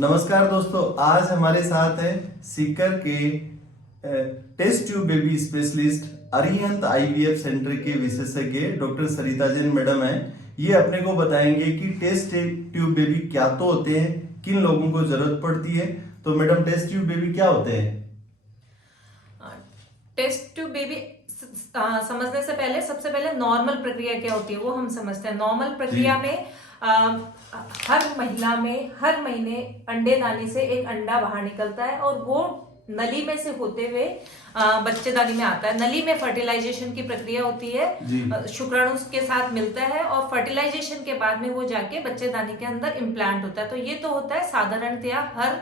नमस्कार दोस्तों, आज हमारे साथ है सीकर के test tube baby specialist Arihant IVF centre के विशेषज्ञ डॉक्टर सरिता जैन मैडम हैं। ये अपने को बताएंगे कि टेस्ट ट्यूब बेबी क्या तो होते हैं, किन लोगों को जरूरत पड़ती है। तो मैडम, टेस्ट ट्यूब बेबी क्या होते हैं? टेस्ट ट्यूब बेबी समझने से पहले सबसे पहले नॉर्मल प्रक्रिया क्या होती है वो हम समझते हैं। नॉर्मल प्रक्रिया में हर महिला में हर महीने अंडेदानी से एक अंडा बाहर निकलता है और वो नली में से होते हुए बच्चेदानी में आता है। नली में फर्टिलाइजेशन की प्रक्रिया होती है, शुक्राणु के साथ मिलता है और फर्टिलाइजेशन के बाद में वो जाके बच्चेदानी के अंदर इम्प्लांट होता है। तो ये तो होता है साधारणतया हर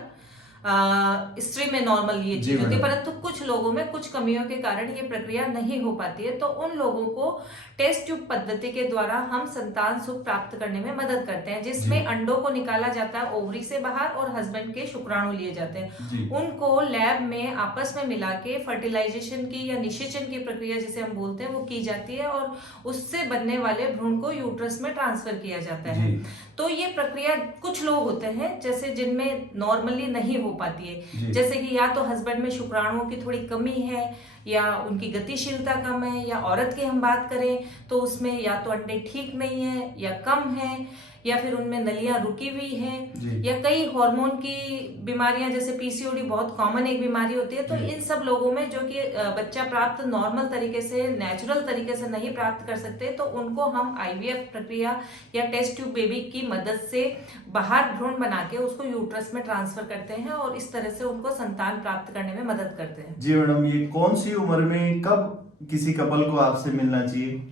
स्त्री में नॉर्मल ये चीज होती है, परंतु कुछ लोगों में कुछ कमियों के कारण ये प्रक्रिया नहीं हो पाती है। तो उन लोगों को टेस्ट ट्यूब पद्धति के द्वारा हम संतान सुख प्राप्त करने में मदद करते हैं, जिसमें अंडों को निकाला जाता है ओवरी से बाहर और हस्बैंड के शुक्राणु लिए जाते हैं। उनको लैब में आपस में मिला के फर्टिलाइजेशन की या निषेचन की प्रक्रिया जिसे हम बोलते हैं वो की जाती है और उससे बनने वाले भ्रूण को यूट्रस में ट्रांसफर किया जाता है। तो ये प्रक्रिया कुछ लोग होते हैं जैसे जिनमें नॉर्मली नहीं हो पाती है, जैसे कि या तो हस्बैंड में शुक्राणुओं की थोड़ी कमी है या उनकी गतिशीलता कम है, या औरत की हम बात करें तो उसमें या तो अंडे ठीक नहीं है या कम है या फिर उनमें नलियां रुकी हुई हैं या कई हार्मोन की बीमारियां जैसे पीसीओडी बहुत कॉमन एक बीमारी होती है। तो इन सब लोगों में जो कि बच्चा प्राप्त नॉर्मल तरीके से नेचुरल तरीके से नहीं प्राप्त कर सकते, तो उनको हम आईवीएफ प्रक्रिया या टेस्ट ट्यूब बेबी की मदद से बाहर भ्रूण बना के उसको यूट्रस में ट्रांसफर करते हैं और इस तरह से उनको संतान प्राप्त करने में मदद करते हैं। जी मैडम, ये कौन सी उम्र में कब किसी कपल को आपसे मिलना चाहिए?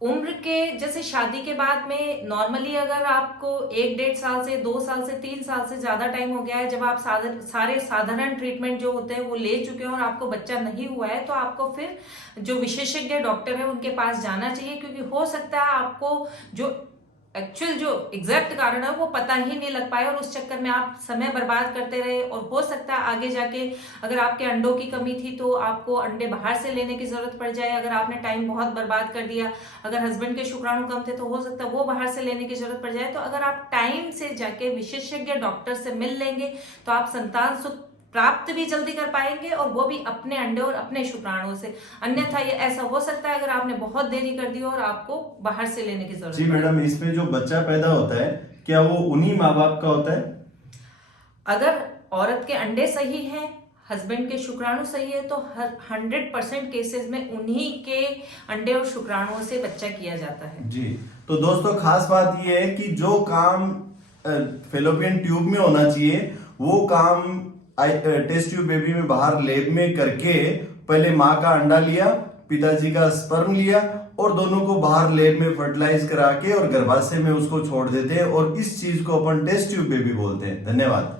उम्र के जैसे शादी के बाद में नॉर्मली अगर आपको 1-1.5 साल से 2 साल से 3 साल से ज्यादा टाइम हो गया है, जब आप सारे साधारण ट्रीटमेंट जो होते हैं वो ले चुके हैं और आपको बच्चा नहीं हुआ है, तो आपको फिर जो विशेषज्ञ डॉक्टर है उनके पास जाना चाहिए, क्योंकि हो सकता है आपको जो एक्चुअल जो एग्जैक्ट कारण है वो पता ही नहीं लग पाए और उस चक्कर में आप समय बर्बाद करते रहे। और हो सकता है आगे जाके अगर आपके अंडों की कमी थी तो आपको अंडे बाहर से लेने की जरूरत पड़ जाए। अगर आपने टाइम बहुत बर्बाद कर दिया, अगर हस्बैंड के शुक्राणु कम थे तो हो सकता है वो बाहर से लेने की जरूरत पड़ जाए। तो अगर आप टाइम से जाके विशेषज्ञ डॉक्टर से मिल लेंगे तो आप संतान सुख प्राप्त भी जल्दी कर पाएंगे और वो भी अपने अंडे और अपने शुक्राणुओं से। अन्यथा ये ऐसा हो सकता है अगर आपने बहुत देरी कर दी और आपको बाहर से लेने की जरूरत। जी मैडम, इसमें जो बच्चा पैदा होता है क्या वो उन्हीं माँ बाप का होता है? अगर औरत के अंडे सही हैं, हस्बैंड के शुक्राणु सही है, तो 100% केसेस में उन्हीं के अंडे और शुक्राणुओं से बच्चा किया जाता है। जी, तो दोस्तों खास बात यह है कि जो काम फेलोपियन ट्यूब में होना चाहिए वो काम टेस्ट ट्यूब बेबी में बाहर लैब में करके पहले माँ का अंडा लिया, पिताजी का स्पर्म लिया और दोनों को बाहर लैब में फर्टिलाइज करा के और गर्भाशय में उसको छोड़ देते हैं और इस चीज को अपन टेस्ट ट्यूब बेबी बोलते हैं। धन्यवाद।